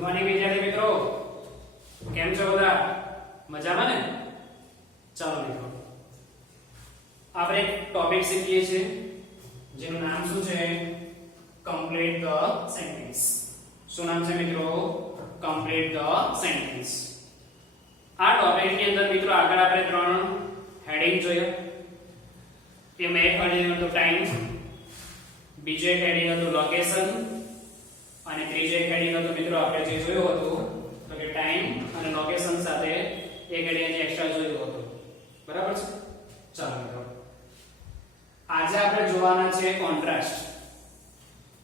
Morning વિદ્યાર્થી મિત્રો, કેમ છો બધા? મજામાં ને? ચાલો મિત્રો, આપણે એક ટોપિક શીખીએ છીએ જેનું નામ શું છે? Complete the sentence. શું નામ છે મિત્રો? Complete the sentence. આ ટોપિક ની અંદર મિત્રો આગળ આપણે ત્રણ હેડિંગ જોયા. તેમાં એક હેડિંગ હતું ટાઈમ, બીજો એક હેડિંગ હતું લોકેશન અને ત્રીજો એક હેડિંગ હતું મિત્રો આપણે જે જોયું હતું તો કે ટાઈમ અને લોકેશન સાથે એક હેડિંગ એક્સ્ટ્રા જોયું હતું. બરાબર છે? ચાલો મિત્રો, આજે આપણે જોવાના છે કોન્ટ્રાસ્ટ.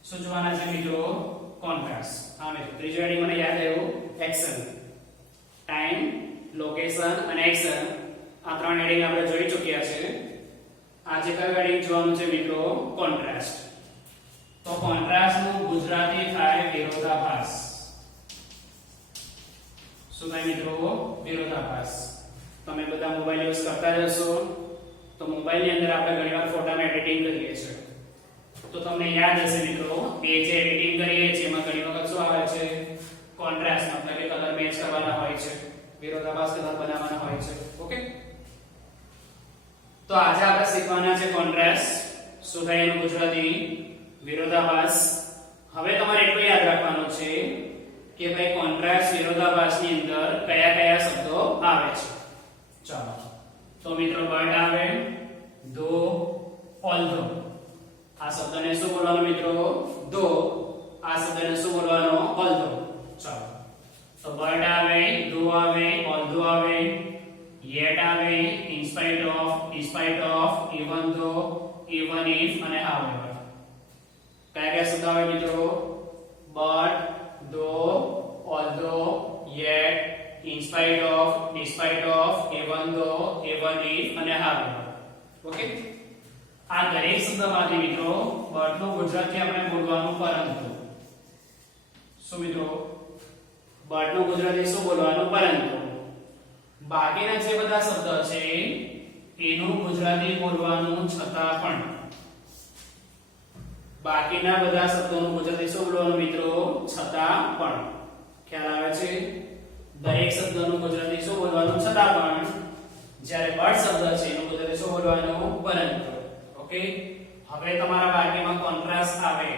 શું જોવાના છે મિત્રો? કોન્ટ્રાસ્ટ. હા મિત્રો, ત્રીજો હેડિંગ મને યાદ આવ્યું, એક્શન. ટાઈમ, લોકેશન અને એક્શન, આ ત્રણ હેડિંગ આપણે જોઈ ચૂક્યા છે. આજે કયું હેડિંગ જોવાનું છે મિત્રો? કોન્ટ્રાસ્ટ. તો કોન્ટ્રાસ્ટ નું ગુજરાતી થાય વિરોધાભાસ. શું થાય મિત્રો? વિરોધાભાસ. તમે બધા મોબાઈલ યુઝ કરતા જ હશો, તો મોબાઈલ ની અંદર આપણે ઘણીવાર ફોટામાં એડિટિંગ કરીએ છીએ. તો તમને યાદ હશે મિત્રો કે જે એડિટિંગ કરીએ છીએ એમાં ઘણી વખત શું આવે છે? કોન્ટ્રાસ્ટ, મતલબ કે કલર મેચ કરવાના હોય છે, વિરોધાભાસ કલર બનાવવાના હોય છે. ઓકે, તો આજે આપણે શીખવાના છે કોન્ટ્રાસ્ટ. શું થાય એનું ગુજરાતી? વિરોધાભાસ. હવે તમારે એટલું યાદ રાખવાનું છે કે ભાઈ કોન્ટ્રાસ્ટ વિરોધાભાસ ની અંદર કયા કયા શબ્દો આવે છે. ચાલો, તો મિત્રો બટ આવે, ધો, ઓલ્ધો. આ શબ્દને શું બોલવાનો મિત્રો? ધો. આ શબ્દને શું બોલવાનો? ઓલ્ધો. ચાલો, તો બટ આવે, ધો આવે, ઓલ્ધો આવે, yet આવે, in spite of, despite of, even though, even if અને however. કયા કયા શબ્દ આવે મિત્રો? but, though, although, yet, in spite of, despite of, even though, even if અને however. ઓકે, આ દરેક શબ્દમાંથી મિત્રો but નું ગુજરાતી આપણે બોલવાનું પરંતુ. શું મિત્રો? but નું ગુજરાતી શું બોલવાનું? પરંતુ. બાકીના જે બધા શબ્દ છે એનું ગુજરાતી બોલવાનું છતાં પણ. બાકીના બધા શબ્દોનું ગુજરાતી શું બોલવાનું મિત્રો? છતાં પણ. ખ્યાલ આવે છે? દરેક શબ્દનું ગુજરાતી શું બોલવાનું? છતાં પણ. જ્યારે બટ શબ્દ છે એનું ગુજરાતી શું બોલવાનું? પરંતુ. ઓકે, હવે તમારા વાક્યમાં કોન્ટ્રાસ્ટ આવે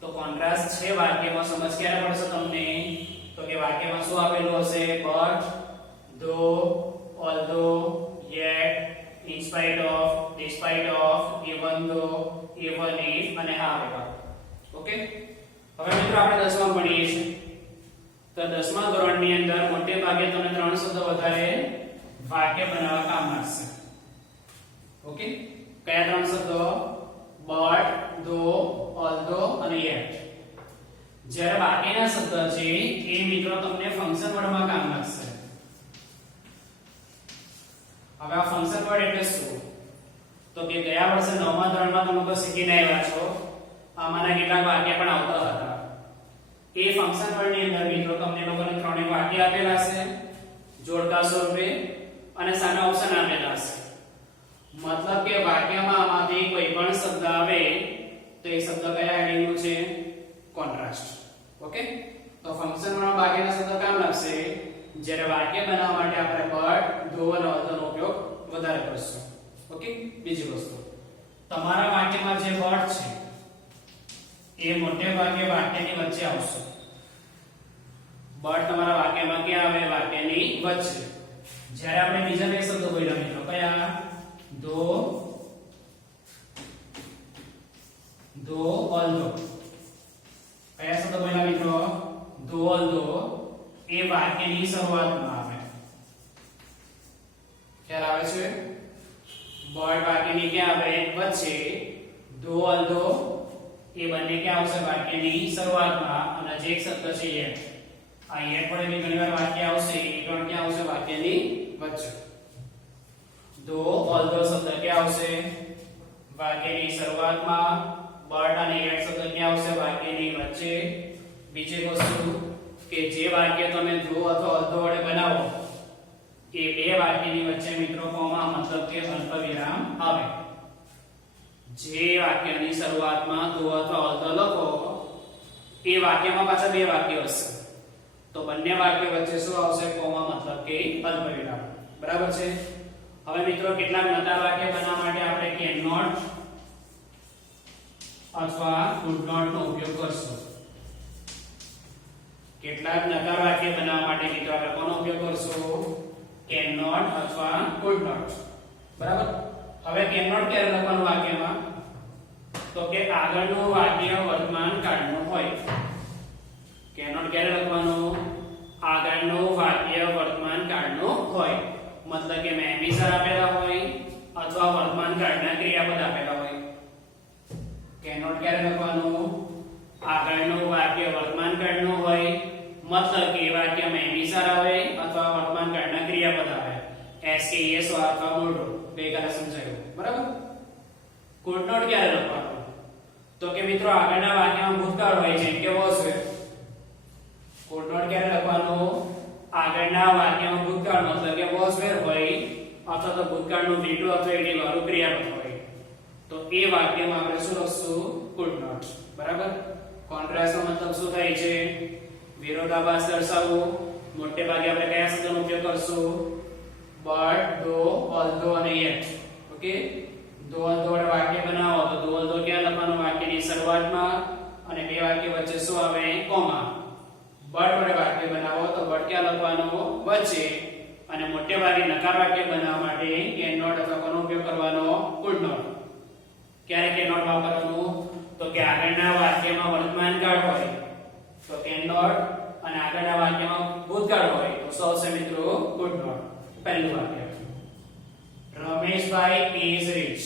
તો કોન્ટ્રાસ્ટ છે વાક્યમાં સમજ ક્યારે પડશે તમને? તો કે વાક્યમાં શું આપેલું હશે? but, though, although, yet, in spite of, despite of, even though, even if અને however. ઓકે, હવે મિત્રો આપણે 10માં ભણીએ છીએ. તો 10મા ધોરણની અંદર મોટે ભાગે તમને ત્રણ શબ્દ વધારે વાક્ય બનાવવા કામ લાગશે. ઓકે, કયા ત્રણ શબ્દો? but, though, although અને yet. જ્યારે બાકીના શબ્દ છે એ મિત્રો તમને ફંક્શન વર્ડમાં કામ લાગશે. હવે આ ફંક્શન વર્ડ એટલે શું? તો કે ગયા વર્ષે 9મા ધોરણમાં તમે લોકો શીખીને આવ્યા છો, આમાંના કેટલાક વાક્ય પણ આવતા હતા. એ ફંક્શન વર્ડ ની અંદર મિત્રો તમને લોકોને ત્રણેય વાક્ય આપેલા છે જોડકા સ્વરૂપે અને સામે ઓપ્શન આપેલા છે. મતલબ કે વાક્યમાં આમાંથી કોઈ પણ શબ્દ આવે તો એ શબ્દ કયા હેડિંગનું છે? કોન્ટ્રાસ્ટ. ઓકે, તો ફંક્શન વર્ડમાં બાકીના શબ્દ કામ લાગશે જ્યારે વાક્ય બનાવવા માટે આપણે but, though અને although નો ઉપયોગ વધારે કરશું. ઓકે, બીજી વસ્તુ, તમારા વાક્યમાં જે but છે એ મોટે ભાગે વાક્યની વચ્ચે આવશે. but તમારા વાક્યમાં ક્યાં આવે? વાક્યની વચ્ચે. જ્યારે આપણે બીજા બે શબ્દો બોલ્યા મિત્રો, કયા? though, although. કયા શબ્દો બોલ્યા મિત્રો? though, although. એ વાક્યની શરૂઆતમાં આવે. ખ્યાલ આવે છે? but વાક્યની ક્યાં આવે? વચ્ચે. though, although એ બંને ક્યાં આવશે? વાક્યની શરૂઆતમાં. અને જે એક શબ્દ છે yet, આ yet પણ એની ઘણીવાર વાક્ય આવશે, એ પણ ક્યાં આવશે? વાક્યની વચ્ચે. though, although શબ્દ ક્યાં આવશે? વાક્યની શરૂઆતમાં. but અને yet શબ્દ ક્યાં આવશે? વાક્યની વચ્ચે. બીજી વસ્તુ કે જે વાક્ય તમે though અથવા although વડે બનાવો એ બે વાક્યની વચ્ચે મિત્રો કોમા મતલબ કે અલ્પવિરામ આવે. જે વાક્યની શરૂઆતમાં though અથવા although લખો એ વાક્યમાં પાછા બે વાક્યો હશે. તો બંને વાક્ય વચ્ચે શું આવશે? કોમા મતલબ કે અલ્પવિરામ. બરાબર છે. હવે મિત્રો કેટલાક નકાર વાક્ય બનાવવા માટે આપણે કેન નોટ અથવા કુડ નોટ નો ઉપયોગ કરશું. કેટલાક નકાર વાક્ય બનાવવા માટે મિત્રો આપણે કોનો ઉપયોગ કરશું? કેન નોટ અથવા કુડ નોટ. બરાબર. હવે કેન નોટ ક્યારે લખવાનું વાક્યમાં? તો કે આગળનું વાક્ય વર્તમાન કાળનું હોય. કેન નોટ ક્યારે લખવાનું? આગળનું વાક્ય વર્તમાન કાળનું હોય. મતલબ કે મેં હંમેશા આપેલા હોય અથવા વર્તમાન કાળના ક્રિયાપદ આપેલા હોય. કેન નોટ ક્યારે લખવાનું? આગળનું વાક્ય વર્તમાન કાળનું હોય, મતલબ કે વાક્યમાં હંમેશા આવે અથવા વર્તમાન કાળના ક્રિયાપદ આવે. એસ કે એસ અથવા મૂળરૂપ બેકારે સમજાયું. બરાબર. કુડ નોટ ક્યારે લખવાનું? તો કે મિત્રો આગળના વાક્યમાં ભૂતકાળ હોય જેમ કે વોઝ વેર. કુડ નોટ ક્યારે લખવાનું? આગળના વાક્યમાં ભૂતકાળ મતલબ કે વોઝ વેર હોય અથવા તો ભૂતકાળનું V2 અથવા AD વાળું ક્રિયાપદ હોય. તો એ વાક્યમાં આપણે શું લખશું? Could not. બરાબર. કોન્ટ્રાસ્ટ નો મતલબ શું થાય છે? વિરોધાભાસ દર્શાવવું. મોટે ભાગે આપણે કયા શબ્દનો ઉપયોગ કરશું? બટ, ધો, ઓલ્ધો અને યેટ. ઓકે. ધો ઓલ્ધો વડે વાક્ય બનાવો તો ધો ઓલ્ધો ક્યાં લખવાનું? વાક્યની શરૂઆતમાં અને બે વાક્ય વચ્ચે શું આવે? કોમા. બટ વડે વાક્ય બનાવો તો બટ ક્યાં લખવાનું? વચ્ચે. અને મોટે ભાગે નકાર વાક્ય બનાવવા માટે કેન નોટ અથવા કોનો ઉપયોગ કરવાનો? Could not. ક્યારે કેન નોટ વાપરવાનું? તો કે આગળના વાક્યમાં વર્તમાન કાળ હોય તો કેન નોટ અને આગળના વાક્યમાં ભૂતકાળ હોય તો શું આવશે મિત્રો? Could not. પહેલું વાક્ય. Rameshbhai is rich.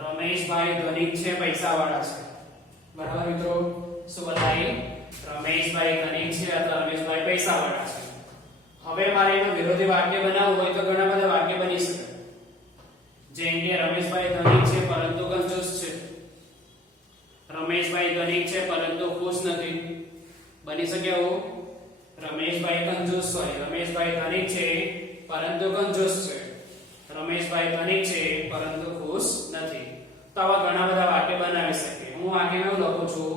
રમેશભાઈ ધનિક છે, પૈસાવાળા છે. બરાબર મિત્રો. શું બતાવી? રમેશભાઈ ધનિક છે અથવા રમેશભાઈ પૈસાવાળા છે. હવે મારે એનો વિરોધી વાક્ય બનાવવું હોય તો ઘણા બધા વાક્ય બની શકે. જેમ કે રમેશભાઈ ધનિક છે પરંતુ કંજૂસ છે. રમેશભાઈ ધનિક છે પરંતુ ખુશ નથી. બની શકે એવું? રમેશભાઈ કંજૂસ હોય. રમેશભાઈ ધનિક છે પરંતુ કંજૂસ છે. રમેશભાઈ ધનિક છે પરંતુ ખુશ નથી. તો આવા ઘણા બધા વાક્ય બનાવી શકીએ. હું વાક્યમાં એવું લખું છું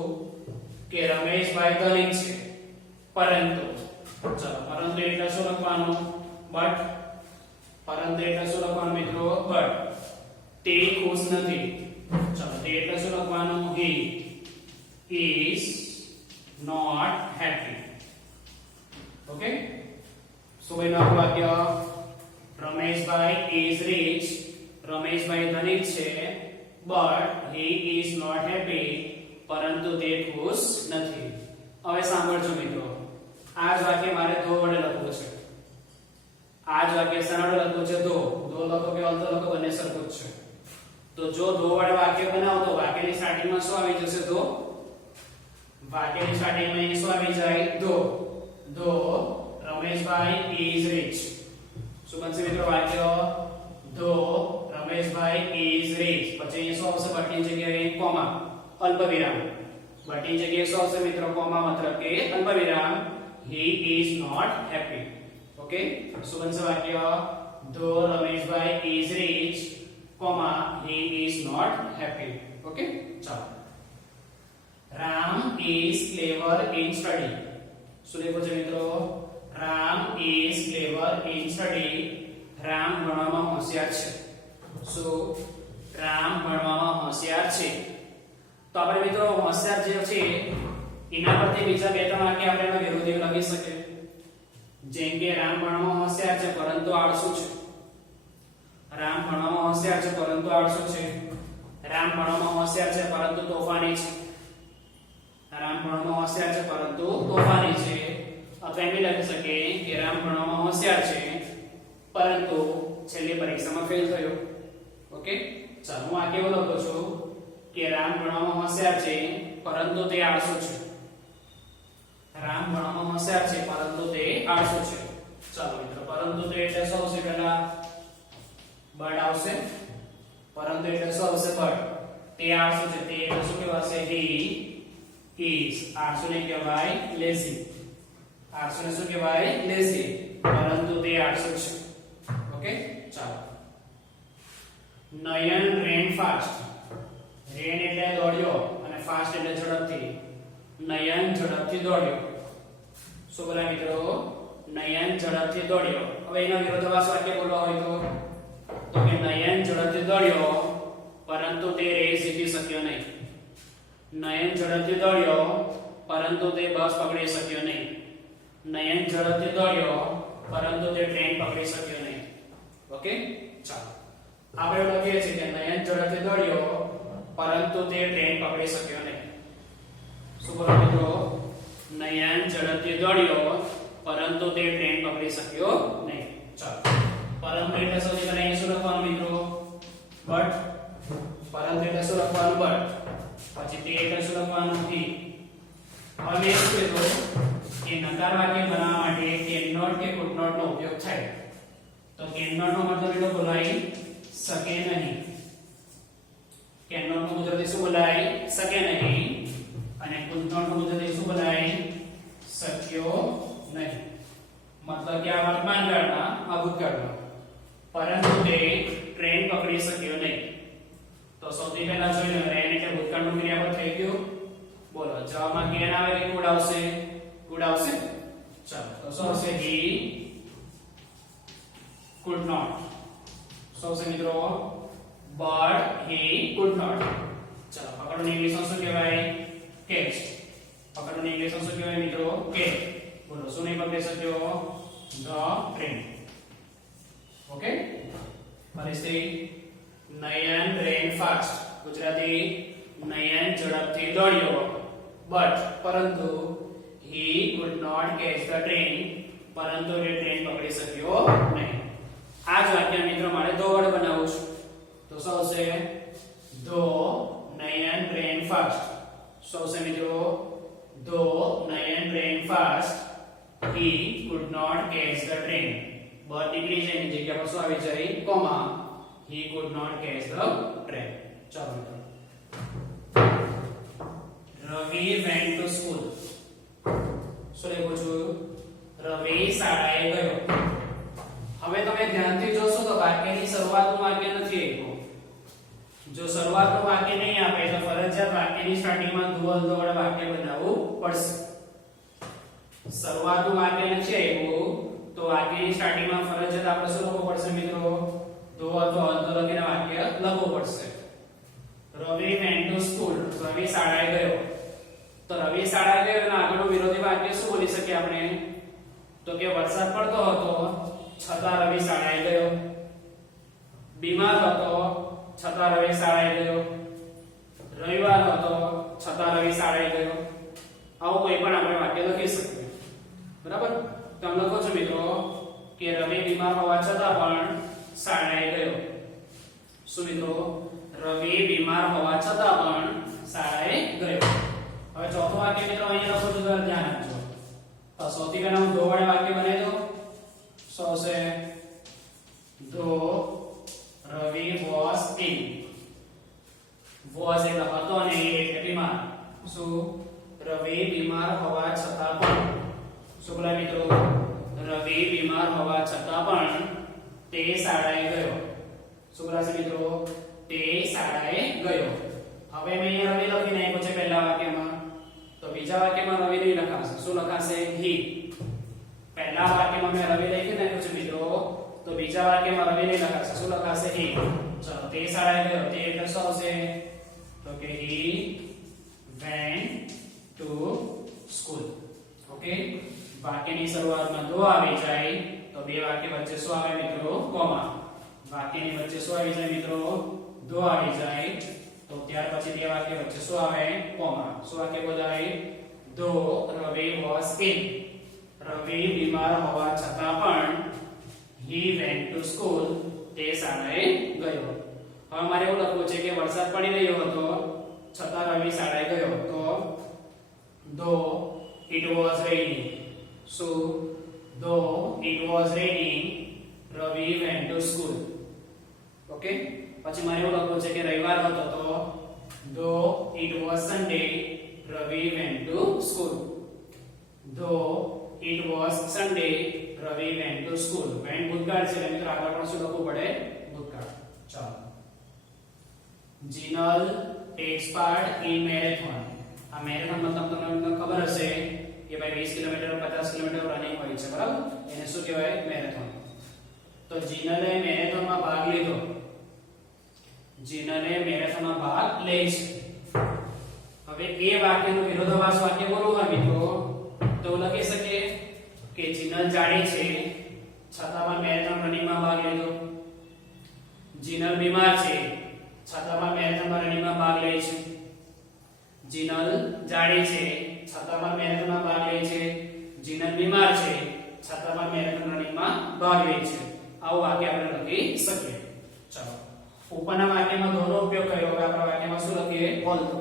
કે રમેશભાઈ ધનિક છે પરંતુ, ચલો પરંતુ એટલે શું લખવાનું? બટ. પરંતુ એટલે શું લખવાનું મિત્રો? બટ. તે ખુશ નથી. ચલો તે એટલે શું લખવાનું? he is not happy. Okay. શું બન્યું વાક્ય? Rameshbhai is rich. રમેશભાઈ ધનિક છે but he is not happy. પરંતુ તે ખુશ નથી. હવે સાંભળજો મિત્રો. આ જ વાક્ય મારે ધો વડે લખવું છે. આ જ વાક્ય શેના વડે લખવું છે? ધો. ધો લખો કે અલ્ધો લખો બંને સરખું જ છે. તો જો ધો વડે વાક્ય બનાવો તો વાક્યની સ્ટાર્ટિંગમાં શું આવી જશે? ધો. વાક્યની સ્ટાર્ટિંગમાં શું આવી જાય? ધો. ધો રમેશભાઈ is rich. શું બનશે મિત્રો વાક્ય? ધો રમેશભાઈ is rich. પછી અહીં શું આવશે? બટની જગ્યાએ કોમા, અલ્પવિરામ. બટની જગ્યાએ શું આવશે મિત્રો? કોમા મતલબ કે અલ્પવિરામ. he is not happy. Okay. શું બનશે વાક્ય? ધો Rameshbhai is rich, he is not happy. Okay. ચાલો. Ram is clever in study. શું લખ્યું છે મિત્રો? Ram is clever in study. Ram ભણવામાં હોશિયાર છે. શું? રામ ભણવામાં હોશિયાર છે. તો આપણે મિત્રો હોશિયાર જે છે એના પરથી બીજા બે ત્રણ વાક્ય આપણે એમાં વિરોધી લખી શકીએ. જેમ કે રામ ભણવામાં હોશિયાર છે પરંતુ આળસુ છે. રામ ભણવામાં હોશિયાર છે પરંતુ આળસુ છે. રામ ભણવામાં હોશિયાર છે પરંતુ તોફાની છે. રામ ભણવામાં હોશિયાર છે પરંતુ તોફાની છે. અથવા એમ લખી શકીએ કે રામ ભણવામાં હોશિયાર છે પરંતુ છેલ્લી પરીક્ષામાં ફેલ થયો. ઓકે. ચાલો હું આ કેવું લખું છું કે રામ ભણવામાં હોશિયાર છે પરંતુ તે આળસુ છે. રામ ભણવામાં હોશિયાર છે પરંતુ તે આળસુ છે. ચાલો મિત્રો, પરંતુ તે એટલે શું આવશે? પહેલા બટ આવશે. પરંતુ એટલે શું આવશે? બટ. તે આળસુ છે. તે એટલે શું કહેવાશે? he is. આળસુ ને કહેવાય lazy. આળસુ ને શું કહેવાય? lazy. પરંતુ તે આળસુ છે. ઓકે. ચાલો. નયન ran fast. ran એટલે દોડ્યો અને fast એટલે ઝડપથી. નયન ઝડપથી દોડ્યો. શું બોલાય મિત્રો? નયન ઝડપથી દોડ્યો. હવે એનો વિરોધાભાસ વાક્ય બોલવા હોય તો કે નયન ઝડપથી દોડ્યો પરંતુ તે રેસ જીતી શક્યો નહીં. નયન ઝડપથી દોડ્યો પરંતુ તે બસ પકડી શક્યો નહીં. નયન ઝડપથી દોડ્યો પરંતુ તે ટ્રેન પકડી શક્યો નહીં. ઓકે, ચાલો આપણે લખીએ છીએ કે નયન ઝડપથી દોડ્યો પરંતુ તે ટ્રેન પકડી શક્યો નહીં. શું બોલો મિત્રો? નયન ઝડપથી દોડ્યો પરંતુ તે ટ્રેન પકડી શક્યો નહીં. ચાલો, પરંતુ એટલે સૌથી પહેલા અહીં શું લખવાનું મિત્રો? બટ. પરંતુ એટલે શું લખવાનું? બટ. પછી તે એટલે શું લખવાનું? થી. હવે મેં શું કીધું કે નકાર વાક્ય બનાવવા માટે કેન નોટ કે કુડ નોટ નો ઉપયોગ થાય. તો કેન નોટ નો મતલબ એટલે બોલાય શકે નહીં. કેન નોટ નો ગુજરાતી શું બોલાય? શકે નહીં. અને કુડ નોટ નો ગુજરાતી શું બોલાય? શક્યો નહીં. મતલબ કે આ વર્તમાન કાળમાં આ ભૂતકાળમાં. પરંતુ તે ટ્રેન પકડી શક્યો નહીં. તો સૌથી પહેલા જોઈ લો ટ્રેન એટલે ભૂતકાળનું ક્રિયાપદ થઈ ગયું. બોલો જવાબમાં કેન આવે કે કુડ આવશે? કુડ આવશે. ચાલો તો શું આવશે? હી could not. શું આવશે મિત્રો? but he could not. ચાલો પકડો ને ઇંગ્લિશમાં શું કહેવાય? catch. પકડો ને ઇંગ્લિશમાં શું કહેવાય મિત્રો? catch. બોલો શું નહીં પકડી શક્યો? the train. ઓકે, ફરીથી નયન ran fast. ગુજરાતી નયન ઝડપથી દોડ્યો but પરંતુ he could not catch the train. પરંતુ એ ટ્રેન પકડી શક્યો નહીં. આ જ વાક્ય મિત્રો મારે દો વડે બનાવવું છે. તો શું આવશે? ધો નયન ran fast. શું આવશે મિત્રો? ધો નયન ran fast he could not catch the train. but નીકળી જાય એની જગ્યા પર શું આવી જાય? Comma. he could not catch the train. ચાલો મિત્રો, રવિ went to school. શું લખ્યું છું? રવિ શાળાએ ગયો. હવે તમે ધ્યાનથી જોશો તો વાક્યની શરૂઆતનું વાક્ય નથી આપ્યું. જો શરૂઆતનું વાક્ય નહીં આપે તો ફરજિયાત વાક્યની સ્ટાર્ટિંગમાં ધો અલ્ધો વડે વાક્ય બનાવવું પડશે. શરૂઆતનું વાક્ય નથી આપ્યું તો વાક્યની સ્ટાર્ટિંગમાં ફરજિયાત આપણે શું લખવું પડશે મિત્રો? ધો અથવા અલ્ધો લખીને વાક્ય લખવું પડશે. રવિ went to school. રવિ શાળાએ ગયો. તો રવિ શાળાએ ગયો અને આગળનું વિરોધી વાક્ય શું બોલી શકીએ આપણે? તો કે વરસાદ પડતો હતો છતાં રવિ શાળાએ ગયો. બીમાર હતો છતાં રવિ શાળાએ ગયો. રવિવાર હતો છતાં રવિ શાળાએ ગયો. આવું કોઈ પણ આપણે વાક્ય લખી શકીએ. બરાબર? તો આમ લખો છો મિત્રો કે રવિ બીમાર હોવા છતાં પણ શાળાએ ગયો. શું મિત્રો? રવિ બીમાર હોવા છતાં પણ શાળાએ ગયો. હવે ચોથું વાક્ય મિત્રો અહીંયા લખો છો, ધ્યાન આપજો. તો સૌથી પહેલા હું ધો વડે વાક્ય બનાવી દઉં. શું આવશે? ધો રવિ was ill. was એટલે હતો અને ill એટલે બીમાર. શું? રવિ બીમાર હોવા છતાં પણ. શું બોલાય મિત્રો? રવિ બીમાર હોવા છતાં પણ તે શાળાએ ગયો. શું બોલાશે મિત્રો? તે શાળાએ ગયો. હવે મેં અહીંયા રવિ લખી નાખ્યો છે પહેલા વાક્યમાં. તો બીજા વાક્યમાં રવિ નહીં લખાશે. શું લખાશે? he. પહેલા વાક્યમાં મેં રવિ લખી નાખ્યો છે મિત્રો. તો બીજા વાક્યમાં રવિ નહીં લખાશે. શું લખાશે? he. ચલો તે શાળાએ ગયો. તે એટલે શું આવશે? તો કે he went to school. Okay, વાક્યની શરૂઆતમાં ધો આવી જાય તો બે વાક્ય વચ્ચે શું આવે મિત્રો? કોમા. વાક્યની વચ્ચે શું આવી જાય મિત્રો? ધો આવી જાય તો ત્યાર પછી બે વાક્ય વચ્ચે શું આવે? કોમા. શું વાક્ય બોલાય? ધો રવિ was ill. રવિ બીમાર હોવા છતાં પણ he went to school. તે શાળાએ ગયો. હવે મારે એવું લખવું છે કે વરસાદ પડી રહ્યો હતો છતાં રવિ શાળાએ ગયો. તો though it was raining. So though it was raining Ravi went to school. Okay, પછી મારે એવું લખવું છે કે રવિવાર હતો તો though it was Sunday Ravi went to school. Though it was Sunday Ravi went to school. went ભૂતકાળ છે એટલે મિત્રો આગળ પણ શું લખવું પડે? ભૂતકાળ. ચાલો, Jinal takes part in marathon. આ મેરેથોન મતલબ તમને ખબર હશે કે ભાઈ 20 કિલોમીટર 50 કિલોમીટર રનિંગ હોય છે બરાબર એને શું કહેવાય મેરેથોન તો જીનલે મેરેથોનમાં ભાગ લીધો જીનલે મેરેથોનમાં ભાગ લે છે હવે એ વાક્યનું વિરોધાભાસ વાક્ય બોલવું હોય મિત્રો તો લખી શકીએ કે જીનલ જાડી છે છતાં પણ મેરેથોન રનિંગમાં ભાગ લીધો જીનલ બીમાર છે છતાં પણ મેરેથોન રનિંગમાં ભાગ લે છે જીનલ જાડી છે છતાં પણ મેરેથોનમાં ભાગ લે છે જીનલ બીમાર છે છતાં પણ મેરેથોન રનિંગમાં ભાગ લે છે આવું વાક્ય આપણે લખી શકીએ ચાલો ઉપરના વાક્યમાં ધોનો ઉપયોગ કર્યો હવે આપણા વાક્યમાં શું લખીએ ઓલ્ધો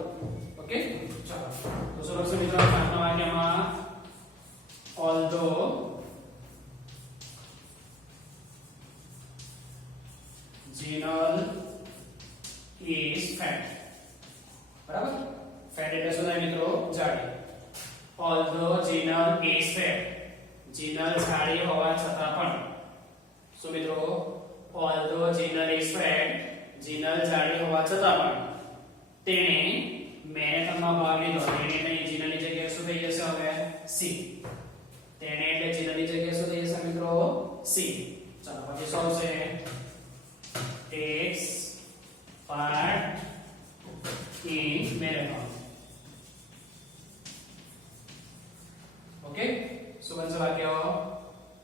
ઓકે ચાલો તો શું લખશું મિત્રો આપણા વાક્યમાં ઓલ્ધો જીનલ is fat બરાબર ફેટ એટલે શું થાય મિત્રો જાડી although Jinal is fat Jinal જાડી હોવા છતાં પણ શું મિત્રો although Jinal is fat Jinal જાડી હોવા છતાં પણ તેણે મેરેથોનમાં ભાગ લીધો તેણે એટલે જીનલની જગ્યાએ શું થઈ જશે હવે સી તેણે એટલે જીનલની જગ્યાએ શું થઈ જશે મિત્રો સી ચાલો પછી શું આવશે takes part in marathon okay so બનશે વાક્ય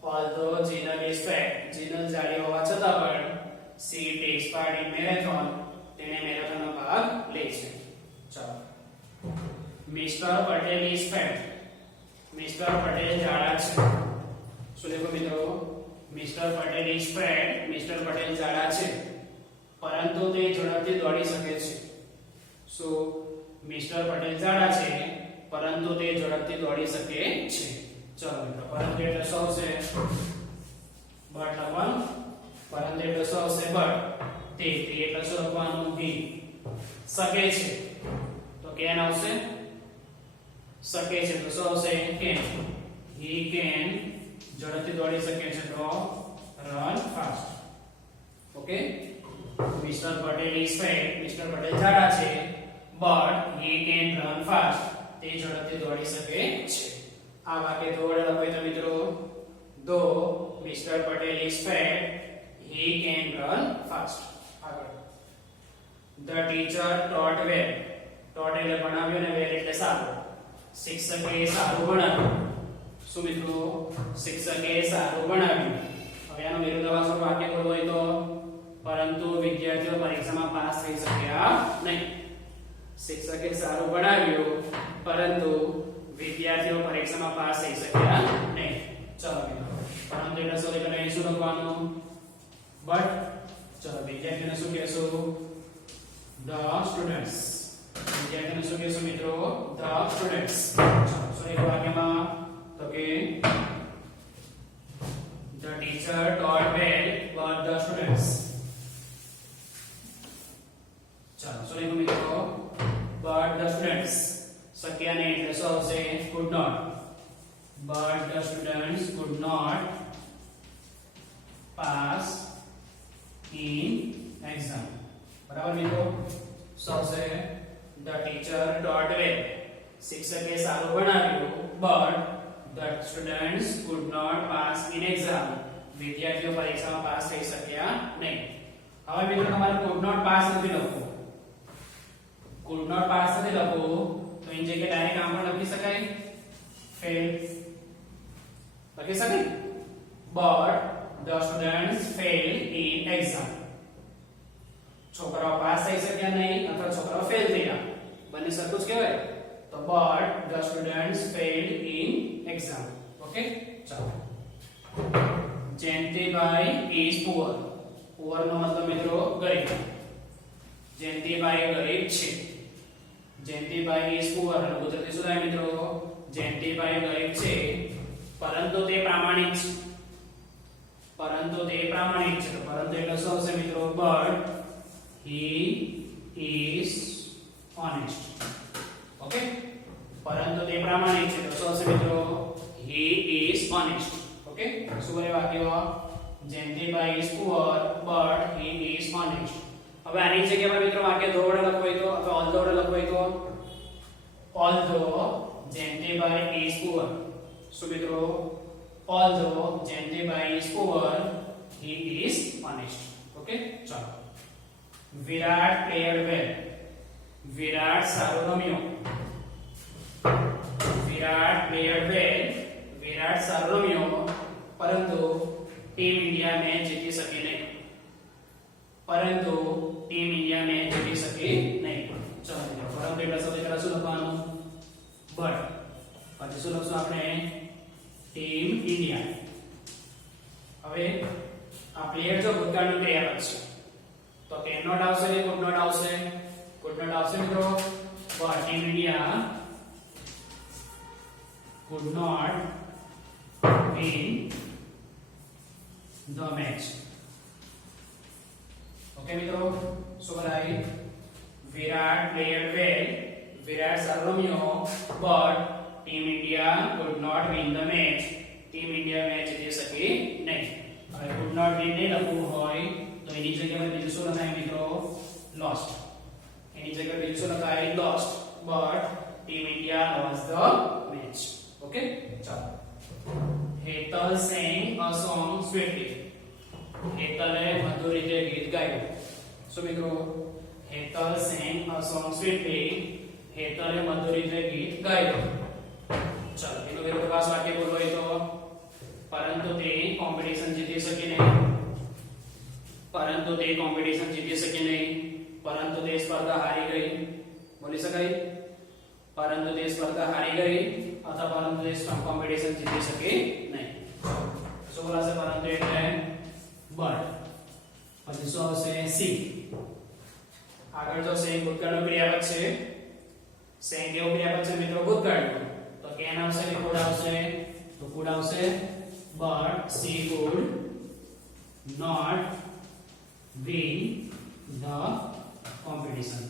although Jinal is fat Jinal જાડી હોવા છતાં પણ she takes part in marathon તેણે મેરેથોનમાં ભાગ લે છે ચાલો mister Patel is fat mister Patel જાડા છે શું લખો મિત્રો mister Patel is fat mister Patel જાડા છે પરંતુ તે ઝડપથી દોડી શકે છે સો મિસ્ટર પટેલ જાડા છે પરંતુ તે ઝડપથી દોડી શકે છે ચલો મિત્રો પરંતુ એટલે શું આવશે બટ લખવાનું પરંતુ એટલે શું આવશે બટ તે એટલે શું લખવાનું હી શકે છે તો કેન આવશે શકે છે તો શું આવશે કેન હી કેન ઝડપથી દોડી શકે છે તો run fast okay mister Patel is fat mister Patel જાડા છે but he can run fast તે ઝડપથી દોડી શકે છે આ વાક્ય દોડ લખો તો મિત્રો though mister Patel is fat he can run fast આગળ the teacher taught well taught એટલે ભણાવ્યું ને well એટલે સારું શિક્ષકે સારું ભણાવ્યું શું મિત્રો શિક્ષકે સારું ભણાવ્યું હવે આનો વિરોધાભાસનું વાક્ય બોલવું હોય તો પરંતુ વિદ્યાર્થીઓ પરીક્ષામાં પાસ થઈ શક્યા નહીં શિક્ષકે સારું ભણાવ્યું પરંતુ વિદ્યાર્થીઓ પરીક્ષામાં પાસ થઈ શક્યા નહીં ચલો મિત્રો પરંતુ એટલે શું એટલે અહીં શું લખવાનું બટ ચલો વિદ્યાર્થીઓને શું કહેશું the students વિદ્યાર્થીઓને શું કહેશું મિત્રો the students ચલો શું એક વાક્યમાં તો કે the teacher taught well but the students ચાલો શું લખ્યું મિત્રો but the students શક્ય નહીં એટલે શું આવશે could not but the students could not pass in exam બરાબર મિત્રો શું આવશે the teacher taught well શિક્ષકે સારું ભણાવ્યું but the students could not pass in exam વિદ્યાર્થીઓ પરીક્ષામાં પાસ થઈ શક્યા નહીં હવે મિત્રો તમારે could not pass નથી લખવું could not pass નથી લખવું તો એની જગ્યાએ ડાયરેક્ટ આમ પણ લખી શકાય fail લખી શકાય but the students failed in exam છોકરાઓ પાસ થઈ શક્યા નહીં અથવા છોકરાઓ ફેલ થયા બંને સરખું જ કહેવાય તો but the students failed in exam okay ચાલો જયંતિભાઈ is poor poor નો મતલબ મિત્રો ગરીબ જયંતિભાઈ ગરીબ છે જયંતિભાઈ is poor અને ગુજરાતી શું થાય મિત્રો જયંતિભાઈ ગરીબ છે પરંતુ તે પ્રામાણિક છે પરંતુ તે પ્રામાણિક છે પરંતુ એટલે શું આવશે મિત્રો but he is honest okay પરંતુ તે પ્રામાણિક છે તો શું આવશે મિત્રો he is honest ઓકે શું બને વાક્ય Jayantibhai is poor but he is honest હવે આની જગ્યામાં મિત્રો વાક્ય દો વડે લખવું હોય તો અથવા although વડે લખવું હોય તો although Jayantibhai is poor So મિત્રો, although Jayantibhai is poor, he is honest. Okay, ચાલો. વિરાટ played well. વિરાટ સારો રમ્યો. વિરાટ played well. વિરાટ સારો રમ્યો, પરંતુ ટીમ ઇન્ડિયા મેચ જીતી શકી નહીં. પરંતુ ટીમ ઇન્ડિયા મેચ જીતી શકી નહીં. ચાલો મિત્રો, પરંતુ એટલા શબ્દ પહેલા શું લખવાનું? બટ. પછી શું લખશું આપણે? Team India. હવે આ પ્લેયર જો ભૂતકાળનું ક્રિયાપદ છે, તો કેન નોટ આવશે કે કુડ નોટ આવશે? કુડ નોટ આવશે મિત્રો. But team India could not win the match. Okay મિત્રો, so right, Virat played well. Virat સારો રમ્યો, but Team India could not win the match. Team India match જીતી શકી નહીં. હવે could not win ને લખવું હોય તો એની જગ્યાએ બીજું શું લખાય મિત્રો? lost. એની જગ્યાએ બીજું શું લખાય? lost. But Team India lost the match. Okay, ચાલો. Hetal sang a song sweetly. હેતલે મધુર રીતે ગીત ગાયું. So મિત્રો, Hetal sang a song sweetly. હેતલે મધુર રીતે ગીત ગાયું. ચાલો, એનો વિરોધાભાસ વાક્ય બોલો હોય તો પરંતુ તે કોમ્પિટિશન જીતી શકી નહીં. પરંતુ તે કોમ્પિટિશન જીતી શકી નહીં. પરંતુ તે સ્પર્ધા હારી ગઈ. બોલી શકાય? પરંતુ તે સ્પર્ધા હારી ગઈ અથવા પરંતુ તે કોમ્પિટિશન જીતી શકી નહીં. શું બોલાશે? પરંતુ એટલે બટ. પછી શું આવશે? સી. આગળ જો સેંગ ભૂતકાળનું ક્રિયાપદ છે. સેંગ કેવું ક્રિયાપદ છે મિત્રો? ભૂતકાળનું. તો કેન આવશે કે કુડ આવશે? તો કુડ આવશે. But she could not win the competition.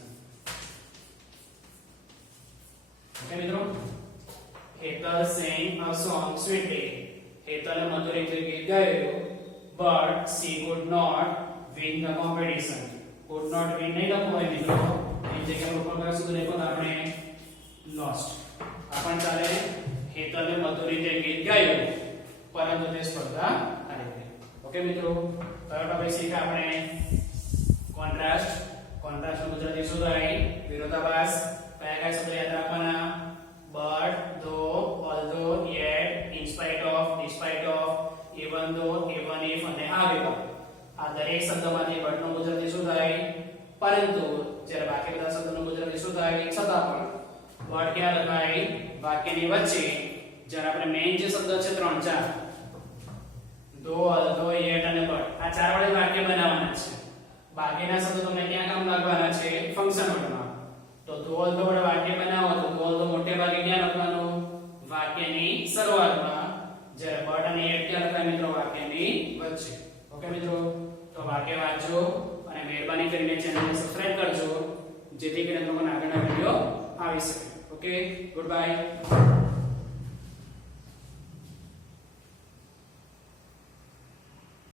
Okay મિત્રો, Hetal sang a song sweetly. હેતલે મધુર રીતે ગીત ગાયું, but she could not win the competition. could not win નહીં લખવું હોય મિત્રો, એની જગ્યાએ ઉપર કયું શું લખ્યું આપણે? lost. આ પણ ચાલે. હેતલે મધુર રીતે ગીત ગાયું, પરંતુ તે સ્પર્ધા હારી ગઈ. ઓકે મિત્રો, કયો ટોપિક શીખ્યા આપણે? કોન્ટ્રાસ્ટ. કોન્ટ્રાસ્ટનું ગુજરાતી શું થાય? વિરોધાભાસ. કયા કયા શબ્દ યાદ રાખવાના? but, though, although, yet, in spite of, despite of, even though, even if અને આ વિભાગ. આ દરેક શબ્દમાંથી but નું ગુજરાતી શું થાય? પરંતુ. જ્યારે બાકી બધા શબ્દોનું ગુજરાતી શું થાય? છતાં પણ. but ક્યાં લખાય? વાક્યની વચ્ચે. જ્યારે આપણે મેઇન જે શબ્દ છે 3 4, though, although, yet અને but, આ ચાર વડે વાક્ય બનાવવાના છે. બાકીના શબ્દો તમને ક્યાં કામ લાગવાના છે? ફંક્શન વર્ડમાં. તો though although વડે વાક્ય બનાવો તો though although મોટે ભાગે ક્યાં લખવાનું? વાક્યની શરૂઆતમાં. જ્યારે but અને yet ક્યાં લખાય મિત્રો? વાક્યની વચ્ચે. ઓકે મિત્રો, તો વાક્ય વાંચો અને મહેરબાની કરીને ચેનલને સબસ્ક્રાઇબ કરજો, જેથી કરીને તમને આગળના વિડિયો આવી શકે. Okay, good bye.